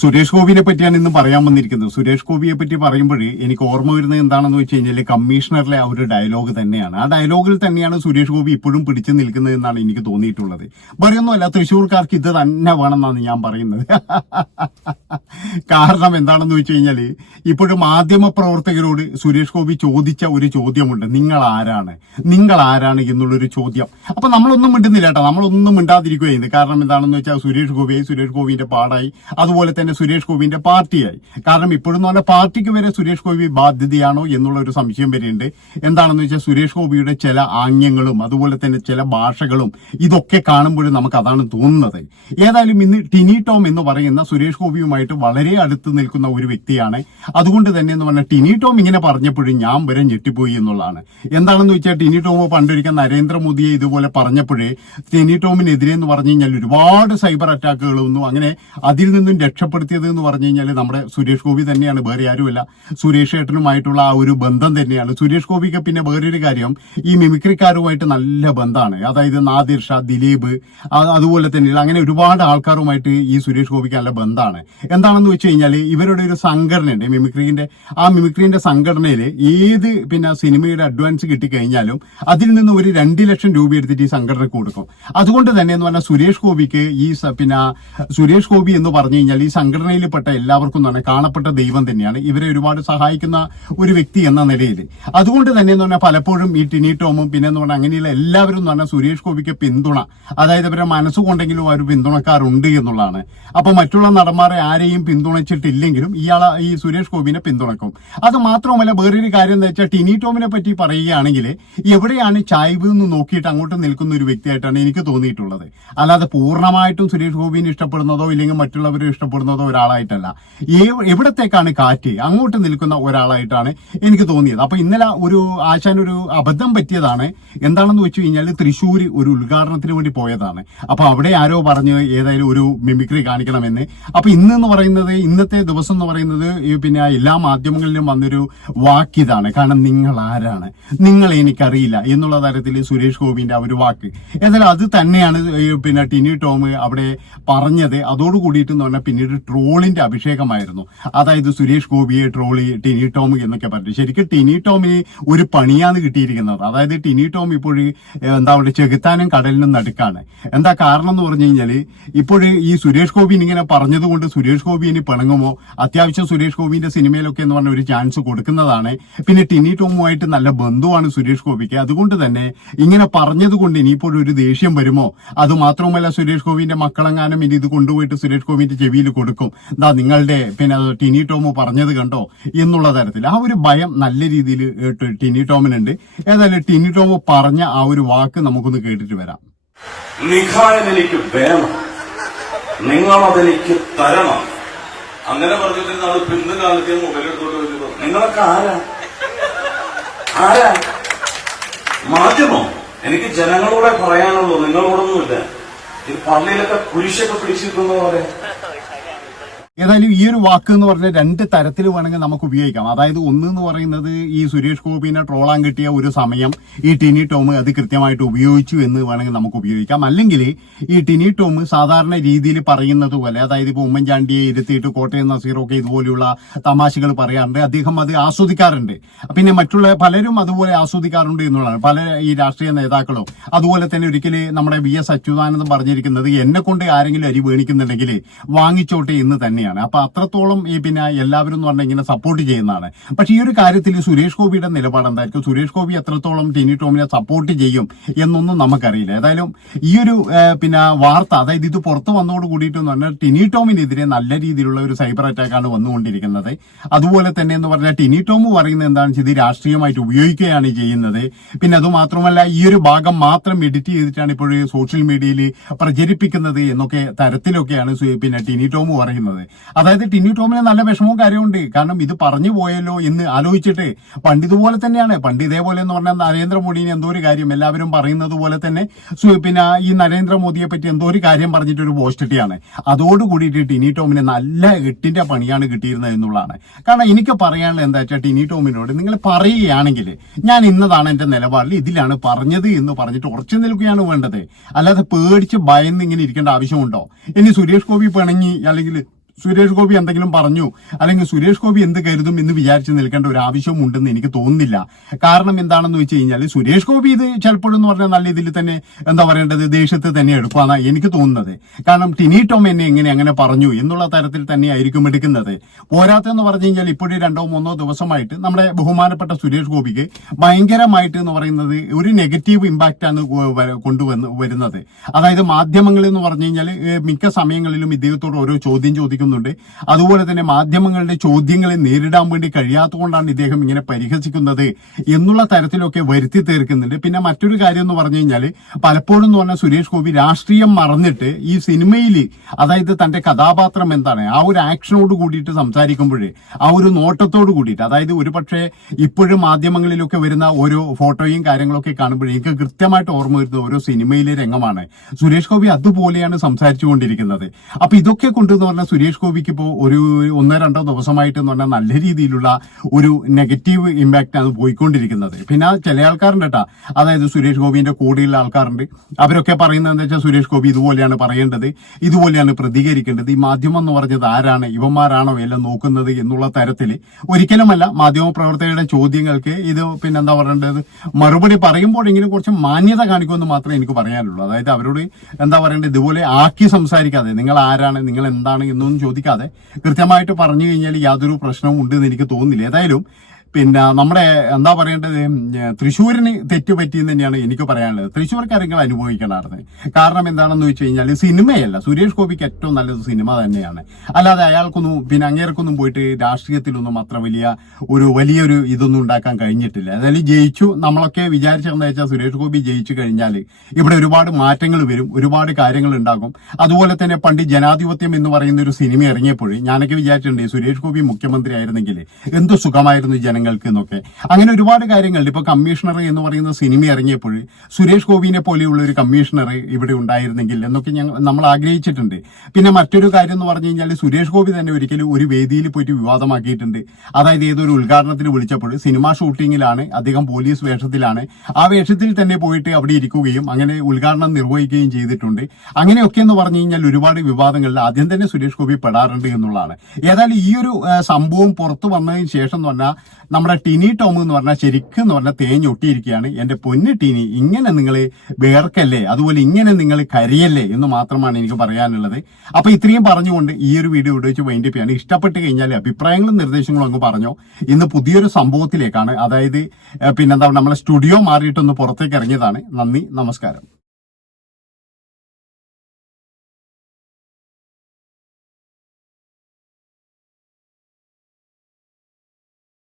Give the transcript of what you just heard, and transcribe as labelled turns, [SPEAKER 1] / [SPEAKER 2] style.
[SPEAKER 1] സുരേഷ് ഗോപിയെ പറ്റിയാണ് ഇന്ന് പറയാൻ വന്നിരിക്കുന്നത്. സുരേഷ് ഗോപിയെ പറ്റി പറയുമ്പോൾ എനിക്ക് ഓർമ്മ വരുന്നത് എന്താണെന്ന് വെച്ച് കഴിഞ്ഞാൽ കമ്മീഷണറിലെ ആ ഒരു ഡയലോഗ് തന്നെയാണ്. ആ ഡയലോഗിൽ തന്നെയാണ് സുരേഷ് ഗോപി ഇപ്പോഴും പിടിച്ചു നിൽക്കുന്നത് എന്നാണ് എനിക്ക് തോന്നിയിട്ടുള്ളത്. പറയുന്നതല്ല തൃശ്ശൂർക്കാർക്ക് ഇത് തന്നെ വേണമെന്നാണ് ഞാൻ പറയുന്നത്. കാരണം എന്താണെന്ന് വെച്ച് കഴിഞ്ഞാൽ ഇപ്പോഴും മാധ്യമ പ്രവർത്തകരോട് സുരേഷ് ഗോപി ചോദിച്ച ഒരു ചോദ്യമുണ്ട്. നിങ്ങൾ ആരാണ് നിങ്ങൾ ആരാണ് എന്നുള്ളൊരു ചോദ്യം. അപ്പൊ നമ്മളൊന്നും മിണ്ടുന്നില്ല കേട്ടോ. നമ്മളൊന്നും മിണ്ടാതിരിക്കുകയായിരുന്നു. കാരണം എന്താണെന്ന് വെച്ചാൽ സുരേഷ് ഗോപിയായി സുരേഷ് ഗോപിന്റെ പാടായി. അതുപോലെ തന്നെ സുരേഷ് ഗോപിന്റെ പാർട്ടിയായി. കാരണം ഇപ്പോഴും നല്ല പാർട്ടിക്ക് വരെ സുരേഷ് ഗോപി ബാധ്യതയാണോ എന്നുള്ള ഒരു സംശയം വരെയുണ്ട്. എന്താണെന്ന് വെച്ചാൽ സുരേഷ് ഗോപിയുടെ ചില ആംഗ്യങ്ങളും അതുപോലെ തന്നെ ചില ഭാഷകളും ഇതൊക്കെ കാണുമ്പോഴും നമുക്ക് അതാണ് തോന്നുന്നത്. ഏതായാലും ഇന്ന് ടിനി ടോം എന്ന് പറയുന്ന സുരേഷ് ഗോപിയുമായിട്ട് വളരെ അടുത്ത് നിൽക്കുന്ന ഒരു വ്യക്തിയാണ്. അതുകൊണ്ട് തന്നെ എന്ന് പറഞ്ഞാൽ ടിനി ടോം ഇങ്ങനെ പറഞ്ഞപ്പോഴും ഞാൻ വരെ ഞെട്ടിപ്പോയി എന്നുള്ളതാണ്. എന്താണെന്ന് വെച്ചാൽ ടിനി ടോം പണ്ടൊരിക്കൽ നരേന്ദ്രമോദിയെ ഇതുപോലെ പറഞ്ഞപ്പോഴേ ടിനി ടോമിനെതിരെ എന്ന് പറഞ്ഞു കഴിഞ്ഞാൽ ഒരുപാട് സൈബർ അറ്റാക്കുകൾ വന്നു. അങ്ങനെ അതിൽ നിന്നും രക്ഷപ്പെടുത്തിയത് എന്ന് പറഞ്ഞു കഴിഞ്ഞാൽ നമ്മുടെ സുരേഷ് ഗോപി തന്നെയാണ് വേറെ ആരുമല്ല. സുരേഷ് ഏട്ടനുമായിട്ടുള്ള ആ ഒരു ബന്ധം തന്നെയാണ്. സുരേഷ് ഗോപിക്ക് പിന്നെ വേറൊരു കാര്യം ഈ മിമിക്രിക്കാരുമായിട്ട് നല്ല ബന്ധമാണ്. അതായത് നാദിർ ഷാ ദിലീപ് അതുപോലെ തന്നെ അങ്ങനെ ഒരുപാട് ആൾക്കാരുമായിട്ട് ഈ സുരേഷ് ഗോപിക്ക് നല്ല ബന്ധമാണ്. എന്താണെന്ന് വെച്ച് കഴിഞ്ഞാൽ ഇവരുടെ ഒരു സംഘടനയുണ്ട് മിമിക്രീന്റെ ആ മിമിക്രീന്റെ സംഘടനയിൽ ഏത് പിന്നെ സിനിമയുടെ അഡ്വാൻസ് കിട്ടിക്കഴിഞ്ഞാലും അതിൽ നിന്ന് ഒരു രണ്ട് ലക്ഷം രൂപ എടുത്തിട്ട് ഈ സംഘടനയ്ക്ക് കൊടുക്കും. അതുകൊണ്ട് തന്നെ എന്ന് പറഞ്ഞാൽ സുരേഷ് ഗോപിക്ക് ഈ പിന്നെ സുരേഷ് ഗോപി എന്ന് പറഞ്ഞു കഴിഞ്ഞാൽ ഈ സംഘടനയിൽപ്പെട്ട എല്ലാവർക്കും തന്നെ കാണപ്പെട്ട ദൈവം തന്നെയാണ്. ഇവരെ ഒരുപാട് സഹായിക്കുന്ന ഒരു വ്യക്തി എന്ന നിലയിൽ. അതുകൊണ്ട് തന്നെ എന്ന് പറഞ്ഞാൽ പലപ്പോഴും ഈ ടിനി ടോമും പിന്നെ എന്ന് പറഞ്ഞാൽ അങ്ങനെയുള്ള എല്ലാവരും എന്ന് പറഞ്ഞാൽ സുരേഷ് ഗോപിക്ക് പിന്തുണ അതായത് അവരുടെ മനസ്സുകൊണ്ടെങ്കിലും അവർ പിന്തുണക്കാറുണ്ട് എന്നുള്ളതാണ്. അപ്പൊ മറ്റുള്ള നടന്മാരെ ആരെയും പിന്തുണച്ചിട്ടില്ലെങ്കിലും ഇയാൾ ഈ സുരേഷ് ഗോപിനെ പിന്തുണക്കും. അത് മാത്രമല്ല വേറൊരു കാര്യം എന്താ വെച്ചാൽ ടിനി ടോമിനെ പറ്റി പറയുകയാണെങ്കിൽ എവിടെയാണ് ചായ്വ് എന്ന് നോക്കിയിട്ട് അങ്ങോട്ട് നിൽക്കുന്ന ഒരു വ്യക്തിയായിട്ടാണ് എനിക്ക് തോന്നിയിട്ടുള്ളത്. അല്ലാതെ പൂർണമായിട്ടും സുരേഷ് ഗോപിനെ ഇഷ്ടപ്പെടുന്നതോ ഇല്ലെങ്കിൽ മറ്റുള്ളവരെ ഇഷ്ടപ്പെടുന്നതോ ഒരാളായിട്ടല്ല. എവിടത്തേക്കാണ് കാറ്റ് അങ്ങോട്ട് നിൽക്കുന്ന ഒരാളായിട്ടാണ് എനിക്ക് തോന്നിയത്. അപ്പൊ ഇന്നലെ ഒരു ആശാൻ ഒരു അബദ്ധം പറ്റിയതാണ്. എന്താണെന്ന് വെച്ച് കഴിഞ്ഞാൽ തൃശ്ശൂർ ഒരു ഉദ്ഘാടനത്തിന് വേണ്ടി പോയതാണ്. അപ്പൊ അവിടെ ആരോ പറഞ്ഞ് ഏതായാലും ഒരു മിമിക്രി കാണിക്കണമെന്ന്. അപ്പൊ ഇന്ന് എന്ന് പറയുന്നത് ഇന്നത്തെ ദിവസം എന്ന് പറയുന്നത് പിന്നെ എല്ലാ മാധ്യമങ്ങളിലും വന്നൊരു വാക്കിതാണ്. കാരണം നിങ്ങൾ ആരാണ്? നിങ്ങൾ എനിക്കറിയില്ല എന്നുള്ള തരത്തിൽ സുരേഷ് ഗോപിന്റെ ആ ഒരു വാക്ക്. എന്നാൽ അത് തന്നെയാണ് പിന്നെ ടിനി ടോം അവിടെ പറഞ്ഞത്. അതോട് കൂടിയിട്ട് എന്ന് പറഞ്ഞാൽ പിന്നീട് ട്രോളിന്റെ അഭിഷേകമായിരുന്നു. അതായത് സുരേഷ് ഗോപിയെ ട്രോളി ടിനി ടോം എന്നൊക്കെ പറഞ്ഞു ശരിക്കും ടിനി ടോമിന് ഒരു പണിയാണ് കിട്ടിയിരിക്കുന്നത്. അതായത് ടിനി ടോം ഇപ്പോൾ എന്താ പറയുക ചെകുത്താനും കടലിനും നടുക്കാണ്. എന്താ കാരണം എന്ന് പറഞ്ഞു കഴിഞ്ഞാൽ ഇപ്പോൾ ഈ സുരേഷ് ഗോപി ഇങ്ങനെ പറഞ്ഞതുകൊണ്ട് സുരേഷ് ഗോപി ഇനി പിണങ്ങുമോ? അത്യാവശ്യം സുരേഷ് ഗോപിന്റെ സിനിമയിലൊക്കെ എന്ന് പറഞ്ഞ ഒരു ചാൻസ് കൊടുക്കുന്നതാണ്. പിന്നെ ടിനി ടോമുമായിട്ട് നല്ല ബന്ധുവാണ് സുരേഷ് ഗോപിക്ക്. അതുകൊണ്ട് തന്നെ ഇങ്ങനെ പറഞ്ഞതുകൊണ്ട് ഇനിയിപ്പോൾ ഒരു ദേഷ്യം വരുമോ? അത് മാത്രവുമല്ല സുരേഷ് ഗോപിന്റെ മക്കളെങ്ങാനും ഇനി ഇത് കൊണ്ടുപോയിട്ട് സുരേഷ് ഗോപിന്റെ ചെവിയിൽ കൊടുക്കും. ദാ നിങ്ങളുടെ പിന്നെ ടിനി ടോമു പറഞ്ഞത് കണ്ടോ? എന്നുള്ള തരത്തിൽ. ആ ഒരു ഭയം നല്ല രീതിയിൽ ടിനി ടോമിനുണ്ട്. ഏതായാലും ടിനി ടോമു പറഞ്ഞ ആ ഒരു വാക്ക് നമുക്കൊന്ന് കേട്ടിട്ട് വരാം.
[SPEAKER 2] നിഖാരനിലേക്ക് എനിക്ക് വേണം നിങ്ങളതെനിക്ക് തരണം. അങ്ങനെ പറഞ്ഞിട്ട് അത് പിന്ന് കാലത്ത് മൊബൈൽ എടുത്തോണ്ട് വെച്ചിട്ട് നിങ്ങളൊക്കെ ആരാ? ആരാ? മാധ്യമം. എനിക്ക് ജനങ്ങളോടെ പറയാനുള്ളൂ നിങ്ങളോടൊന്നുമില്ല. ഈ പള്ളിയിലൊക്കെ കുരിശൊക്കെ പിടിച്ചിരിക്കുന്ന പോലെ
[SPEAKER 1] ഏതായാലും ഈ ഒരു വാക്ക് എന്ന് പറഞ്ഞാൽ രണ്ട് തരത്തിൽ വേണമെങ്കിൽ നമുക്ക് ഉപയോഗിക്കാം. അതായത് ഒന്ന് എന്ന് പറയുന്നത് ഈ സുരേഷ് ഗോപിനെ ട്രോളാൻ കിട്ടിയ ഒരു സമയം ഈ ടിനി ടോം അത് കൃത്യമായിട്ട് ഉപയോഗിച്ചു എന്ന് വേണമെങ്കിൽ നമുക്ക് ഉപയോഗിക്കാം. അല്ലെങ്കിൽ ഈ ടിനി ടോം സാധാരണ രീതിയിൽ പറയുന്നത് പോലെ അതായത് ഇപ്പോൾ ഉമ്മൻചാണ്ടിയെ ഇരുത്തിയിട്ട് കോട്ടയം നസീറൊക്കെ ഇതുപോലെയുള്ള തമാശകൾ പറയാറുണ്ട്. അദ്ദേഹം അത് ആസ്വദിക്കാറുണ്ട്. പിന്നെ മറ്റുള്ള പലരും അതുപോലെ ആസ്വദിക്കാറുണ്ട് എന്നുള്ളതാണ്. പല ഈ രാഷ്ട്രീയ നേതാക്കളും അതുപോലെ തന്നെ ഒരിക്കലും നമ്മുടെ വി എസ് അച്യുതാനന്ദൻ പറഞ്ഞിരിക്കുന്നത് എന്നെ കൊണ്ട് ആരെങ്കിലും അരി വേണിക്കുന്നുണ്ടെങ്കിൽ വാങ്ങിച്ചോട്ടെ എന്ന് തന്നെയാണ്. അപ്പൊ അത്രത്തോളം ഈ പിന്നെ എല്ലാവരും എന്ന് പറഞ്ഞാൽ ഇങ്ങനെ സപ്പോർട്ട് ചെയ്യുന്നതാണ്. പക്ഷെ ഈ ഒരു കാര്യത്തിൽ സുരേഷ് ഗോപിയുടെ നിലപാട് എന്തായിരിക്കും? സുരേഷ് ഗോപി എത്രത്തോളം ടിനി ടോമിനെ സപ്പോർട്ട് ചെയ്യും എന്നൊന്നും നമുക്കറിയില്ല. ഏതായാലും ഈ ഒരു പിന്നെ വാർത്ത അതായത് ഇത് പുറത്തു വന്നതോട് കൂടിയിട്ട് എന്ന് പറഞ്ഞാൽ ടിനി ടോമിനെതിരെ നല്ല രീതിയിലുള്ള ഒരു സൈബർ അറ്റാക്കാണ് വന്നുകൊണ്ടിരിക്കുന്നത്. അതുപോലെ തന്നെ എന്ന് പറഞ്ഞാൽ ടിനി ടോം പറയുന്നത് എന്താണ്? ഇത് രാഷ്ട്രീയമായിട്ട് ഉപയോഗിക്കുകയാണ് ചെയ്യുന്നത്. പിന്നെ അത് മാത്രമല്ല ഈ ഒരു ഭാഗം മാത്രം എഡിറ്റ് ചെയ്തിട്ടാണ് ഇപ്പോൾ സോഷ്യൽ മീഡിയയിൽ പ്രചരിപ്പിക്കുന്നത് എന്നൊക്കെ തരത്തിലൊക്കെയാണ് പിന്നെ ടിനി ടോം പറയുന്നത്. അതായത് ടിനി ടോമിന് നല്ല വിഷമവും കാര്യമുണ്ട് കാരണം ഇത് പറഞ്ഞു പോയല്ലോ എന്ന് ആലോചിച്ചിട്ട് പണ്ട് ഇതുപോലെ തന്നെയാണ്. പണ്ട് ഇതേപോലെ എന്ന് പറഞ്ഞാൽ നരേന്ദ്രമോദിനെ എന്തോ ഒരു കാര്യം എല്ലാവരും പറയുന്നത് പോലെ തന്നെ പിന്നെ ഈ നരേന്ദ്രമോദിയെ പറ്റി എന്തോ ഒരു കാര്യം പറഞ്ഞിട്ട് ഒരു പോസ്റ്റ് ഇട്ടിയാണ് അതോട് കൂടിയിട്ട് ടിനി ടോമിന് നല്ല എട്ടിന്റെ പണിയാണ് കിട്ടിയിരുന്നത് എന്നുള്ളതാണ്. കാരണം എനിക്ക് പറയാനുള്ള എന്താ വെച്ചാൽ ടിനി ടോമിനോട് നിങ്ങൾ പറയുകയാണെങ്കിൽ ഞാൻ ഇന്നതാണ് എന്റെ നിലപാടിൽ ഇതിലാണ് പറഞ്ഞത് എന്ന് പറഞ്ഞിട്ട് ഉറച്ചു നിൽക്കുകയാണ് വേണ്ടത്. അല്ലാതെ പേടിച്ച് ഭയന്ന് ഇങ്ങനെ ഇരിക്കേണ്ട ആവശ്യമുണ്ടോ? ഇനി സുരേഷ് ഗോപി പിണങ്ങി അല്ലെങ്കിൽ സുരേഷ് ഗോപി എന്തെങ്കിലും പറഞ്ഞു അല്ലെങ്കിൽ സുരേഷ് ഗോപി എന്ത് കരുതും എന്ന് വിചാരിച്ച് നിൽക്കേണ്ട ഒരു ആവശ്യവും ഉണ്ടെന്ന് എനിക്ക് തോന്നുന്നില്ല. കാരണം എന്താണെന്ന് വെച്ച് കഴിഞ്ഞാൽ സുരേഷ് ഗോപി ഇത് ചിലപ്പോഴെന്ന് പറഞ്ഞാൽ നല്ല ഇതിൽ തന്നെ എന്താ പറയേണ്ടത് ദേഷ്യത്തെ തന്നെ എടുക്കുകയാണ് എനിക്ക് തോന്നുന്നത്. കാരണം ടിനി ടോം എന്നെ എങ്ങനെ അങ്ങനെ പറഞ്ഞു എന്നുള്ള തരത്തിൽ തന്നെ ആയിരിക്കും എടുക്കുന്നത്. പോരാത്തെന്ന് പറഞ്ഞു കഴിഞ്ഞാൽ ഇപ്പോഴും രണ്ടോ മൂന്നോ ദിവസമായിട്ട് നമ്മുടെ ബഹുമാനപ്പെട്ട സുരേഷ് ഗോപിക്ക് ഭയങ്കരമായിട്ട് എന്ന് പറയുന്നത് ഒരു നെഗറ്റീവ് ഇമ്പാക്റ്റ് ആണ് കൊ- കൊണ്ടുവന്ന് വരുന്നത്. അതായത് മാധ്യമങ്ങളിൽ എന്ന് പറഞ്ഞു കഴിഞ്ഞാൽ മിക്ക സമയങ്ങളിലും ഇദ്ദേഹത്തോട് ഓരോ ചോദ്യം ചോദിക്കുന്നുണ്ട് അതുപോലെ തന്നെ മാധ്യമങ്ങളുടെ ചോദ്യങ്ങളെ നേരിടാൻ വേണ്ടി കഴിയാത്തതുകൊണ്ടാണ് ഇദ്ദേഹം ഇങ്ങനെ പരിഹസിക്കുന്നത് എന്നുള്ള തരത്തിലൊക്കെ വരുത്തി തീർക്കുന്നുണ്ട്. പിന്നെ മറ്റൊരു കാര്യം എന്ന് പറഞ്ഞു കഴിഞ്ഞാൽ പലപ്പോഴും എന്ന് പറഞ്ഞാൽ സുരേഷ് ഗോപി രാഷ്ട്രീയം മറന്നിട്ട് ഈ സിനിമയിൽ അതായത് തന്റെ കഥാപാത്രം എന്താണ് ആ ഒരു ആക്ഷനോട് കൂടിയിട്ട് സംസാരിക്കുമ്പോഴേ ആ ഒരു നോട്ടത്തോട് കൂടിയിട്ട് അതായത് ഒരു പക്ഷേ ഇപ്പോഴും മാധ്യമങ്ങളിലൊക്കെ വരുന്ന ഓരോ ഫോട്ടോയും കാര്യങ്ങളൊക്കെ കാണുമ്പോഴേ എനിക്ക് കൃത്യമായിട്ട് ഓർമ്മ വരുന്ന ഓരോ സിനിമയിലെ രംഗമാണ്. സുരേഷ് ഗോപി അതുപോലെയാണ് സംസാരിച്ചുകൊണ്ടിരിക്കുന്നത്. അപ്പൊ ഇതൊക്കെ കൊണ്ടെന്ന് പറഞ്ഞാൽ സുരേഷ് ഗോപിക്ക് ഇപ്പോൾ ഒരു ഒന്നോ രണ്ടോ ദിവസമായിട്ട് എന്ന് പറഞ്ഞാൽ നല്ല രീതിയിലുള്ള ഒരു നെഗറ്റീവ് ഇമ്പാക്റ്റ് ആണ് പോയിക്കൊണ്ടിരിക്കുന്നത്. പിന്നെ ചില ആൾക്കാരുണ്ട് കേട്ടോ അതായത് സുരേഷ് ഗോപിന്റെ കൂടെയുള്ള ആൾക്കാരുണ്ട്. അവരൊക്കെ പറയുന്നത് എന്താ വെച്ചാൽ സുരേഷ് ഗോപി ഇതുപോലെയാണ് പറയേണ്ടത് ഇതുപോലെയാണ് പ്രതികരിക്കേണ്ടത് ഈ മാധ്യമം എന്ന് പറഞ്ഞത് ആരാണ് ഇവന്മാരാണോ എല്ലാം നോക്കുന്നത് എന്നുള്ള തരത്തിൽ ഒരിക്കലുമല്ല മാധ്യമ പ്രവർത്തകരുടെ ചോദ്യങ്ങൾക്ക് ഇത് പിന്നെ എന്താ പറയേണ്ടത്? മറുപടി പറയുമ്പോഴെങ്കിലും കുറച്ച് മാന്യത കാണിക്കുമെന്ന് മാത്രമേ എനിക്ക് പറയാനുള്ളൂ. അതായത് അവരോട് എന്താ പറയേണ്ടത്? ഇതുപോലെ ആക്കി സംസാരിക്കാതെ നിങ്ങൾ ആരാണ് നിങ്ങൾ എന്താണ് എന്നൊന്നും ചോദിക്കാതെ കൃത്യമായിട്ട് പറഞ്ഞു കഴിഞ്ഞാൽ യാതൊരു പ്രശ്നവും ഉണ്ടെന്ന് എനിക്ക് തോന്നുന്നില്ല. ഏതായാലും പിന്നെ നമ്മുടെ എന്താ പറയേണ്ടത്? തൃശ്ശൂരിന് തെറ്റുപറ്റിയെന്ന് തന്നെയാണ് എനിക്ക് പറയാനുള്ളത്. തൃശ്ശൂർക്കാർ നിങ്ങൾ അനുഭവിക്കണമായിരുന്നു. കാരണം എന്താണെന്ന് വെച്ച് കഴിഞ്ഞാൽ സിനിമയല്ല. സുരേഷ് ഗോപിക്ക് ഏറ്റവും നല്ലത് സിനിമ തന്നെയാണ്. അല്ലാതെ അയാൾക്കൊന്നും പിന്നെ അങ്ങേർക്കൊന്നും പോയിട്ട് രാഷ്ട്രീയത്തിലൊന്നും അത്ര വലിയ ഒരു വലിയൊരു ഇതൊന്നും ഉണ്ടാക്കാൻ കഴിഞ്ഞിട്ടില്ല. അതായത് ജയിച്ചു. നമ്മളൊക്കെ വിചാരിച്ചതെന്ന് വെച്ചാൽ സുരേഷ് ഗോപി ജയിച്ചു കഴിഞ്ഞാൽ ഇവിടെ ഒരുപാട് മാറ്റങ്ങൾ വരും. ഒരുപാട് കാര്യങ്ങൾ ഉണ്ടാകും. അതുപോലെ തന്നെ പണ്ട് ജനാധിപത്യം എന്ന് പറയുന്ന ഒരു സിനിമ ഇറങ്ങിയപ്പോൾ ഞാനൊക്കെ വിചാരിച്ചിട്ടുണ്ട് സുരേഷ് ഗോപി മുഖ്യമന്ത്രി ആയിരുന്നെങ്കിൽ എന്ത് സുഖമായിരുന്നു ജനങ്ങൾക്ക് എന്നൊക്കെ. അങ്ങനെ ഒരുപാട് കാര്യങ്ങൾ ഇപ്പൊ കമ്മീഷണർ എന്ന് പറയുന്ന സിനിമ ഇറങ്ങിയപ്പോൾ സുരേഷ് ഗോപിനെ പോലെയുള്ള ഒരു കമ്മീഷണർ ഇവിടെ ഉണ്ടായിരുന്നെങ്കിൽ എന്നൊക്കെ ഞങ്ങൾ നമ്മൾ ആഗ്രഹിച്ചിട്ടുണ്ട്. പിന്നെ മറ്റൊരു കാര്യം എന്ന് പറഞ്ഞു കഴിഞ്ഞാൽ സുരേഷ് ഗോപി തന്നെ ഒരിക്കലും ഒരു വേദിയിൽ പോയിട്ട് വിവാദമാക്കിയിട്ടുണ്ട്. അതായത് ഏതൊരു ഉദ്ഘാടനത്തിന് വിളിച്ചപ്പോൾ സിനിമാ ഷൂട്ടിങ്ങിലാണ് അദ്ദേഹം പോലീസ് വേഷത്തിലാണ്. ആ വേഷത്തിൽ തന്നെ പോയിട്ട് അവിടെ ഇരിക്കുകയും അങ്ങനെ ഉദ്ഘാടനം നിർവഹിക്കുകയും ചെയ്തിട്ടുണ്ട്. അങ്ങനെയൊക്കെ എന്ന് പറഞ്ഞു കഴിഞ്ഞാൽ ഒരുപാട് വിവാദങ്ങളിൽ ആദ്യം തന്നെ സുരേഷ് ഗോപി പെടാറുണ്ട് എന്നുള്ളതാണ്. ഏതായാലും ഈ ഒരു സംഭവം പുറത്തു വന്നതിന് ശേഷം എന്ന് പറഞ്ഞാൽ നമ്മുടെ ടിനി ടോം എന്ന് പറഞ്ഞാൽ ശരിക്കും എന്ന് പറഞ്ഞാൽ തേഞ്ഞൊട്ടിയിരിക്കുകയാണ് എന്റെ പൊന്ന് ടിനി ഇങ്ങനെ നിങ്ങൾ വേർക്കല്ലേ? അതുപോലെ ഇങ്ങനെ നിങ്ങൾ കരിയല്ലേ? എന്ന് മാത്രമാണ് എനിക്ക് പറയാനുള്ളത്. അപ്പോൾ ഇത്രയും പറഞ്ഞുകൊണ്ട് ഈ ഒരു വീഡിയോ ഇവിടെ വെച്ച് വൈൻഡപ്പ് ചെയ്യാണ്. ഇഷ്ടപ്പെട്ട് കഴിഞ്ഞാൽ അഭിപ്രായങ്ങളും നിർദ്ദേശങ്ങളും അങ്ങ് പറഞ്ഞോ. ഇന്ന് പുതിയൊരു സംഭവത്തിലേക്കാണ്. അതായത് പിന്നെന്താ നമ്മളെ സ്റ്റുഡിയോ മാറിയിട്ടൊന്ന് പുറത്തേക്ക് ഇറങ്ങിയതാണ്. നന്ദി നമസ്കാരം.